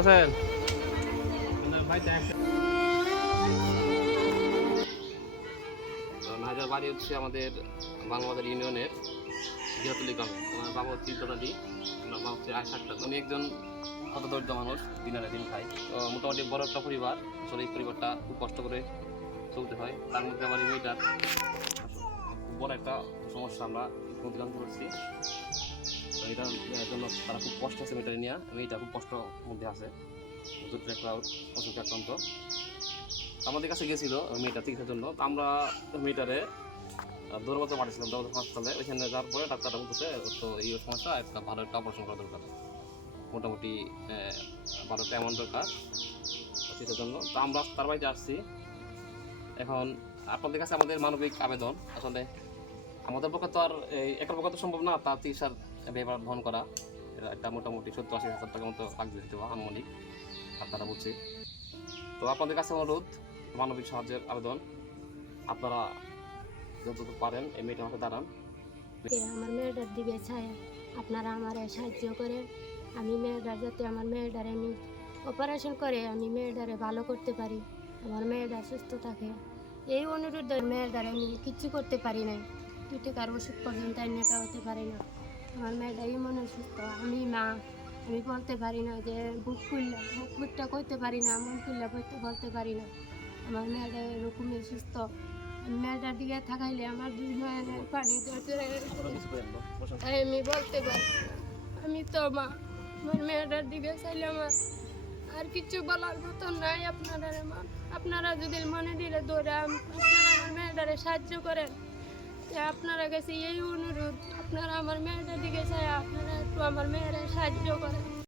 আছেন? হাজার বাড়ি হচ্ছে আমাদের বাংলাদেশ ইউনিয়নের জিয়াতুলি গ্রামে। ওনার বাবা হচ্ছে একজন কত দরিদ্র মানুষ দিন খায় তো মোটামুটি বড় একটা পরিবার, আসলে পরিবারটা খুব কষ্ট করে চলতে হয়। তার মধ্যে আমার এই বড় একটা সমস্যা আমরা প্রতিকান্ত করছি এটার জন্য তারা খুব কষ্ট আছে মেয়েটা নিয়ে। মেয়েটা খুব কষ্ট মধ্যে আছে। দুটো একটা অসুখে আক্রান্ত আমাদের কাছে গেছিল মেয়েটা চিকিৎসার জন্য। তো আমরা মেয়েটারে দৌড়বাতে পাঠিয়েছিলাম দৌড় হাসপাতালে। ওইখানে যাওয়ার পরে ডাক্তারটা বলতেছে তো এই সমস্যা একটা ভালো একটা অপারেশন করা দরকার। মোটামুটি আহ, বারোটা এমন দরকার চিকিৎসার জন্য। তো আমরা তার বাড়িতে আসছি। এখন আপনাদের কাছে আমাদের মানবিক আবেদন। আসলে আমাদের পক্ষে তো আর একার পক্ষে তো সম্ভব না তার চিকিৎসার ব্যবহার বহন করা, এটা মোটামুটি সত্তর আশি হাজার টাকার মতো লাগবে হতে আনুমানিক আপনারা বলছি। তো আপনাদের কাছে অনুরোধ, মানবিক সাহায্যের আবেদন, আপনারা যতটুকু পারেন, এই মেয়েটার মাঠে দাঁড়ান। আমার মেয়েটার দিকে ছায়া আপনারা আমার সাহায্য করে আমি মেয়েটার, যাতে আমার মেয়েটার আমি অপারেশন করে, আমি মেয়েটারে ভালো করতে পারি, আমার মেয়েটা সুস্থ থাকে। এই অনুরোধ মেয়েটার আমি কিচ্ছু করতে পারি না দুই টাকার ওষুধ পর্যন্ত এনে খাওয়াতে পারি না। আমার মেয়েটা মনে সুস্থ আমি মা, আমি বলতে পারি না যে বুক খুললাম বুক মুখটা করতে পারি না, মন খুললে বলতে বলতে পারি না। আমার মেয়েটা এরকমই সুস্থ মেয়েটার দিকে থাকাইলে আমার দুই নয়নের পানি আমি বলতে পারি আমি তো মা, আমার মেয়েটার দিকে চাইলে আমার আর কিছু বলার মতো নাই আপনারা আপনারা যদি মনে দিলে দৌড়ে আপনারা আমার মেয়েটারে সাহায্য করেন। আপনারা কাছে এই অনুরোধ। আপনারা আমার মেয়েটার দিকে চাই আপনারা একটু আমার মেয়েরা সাহায্য করেন।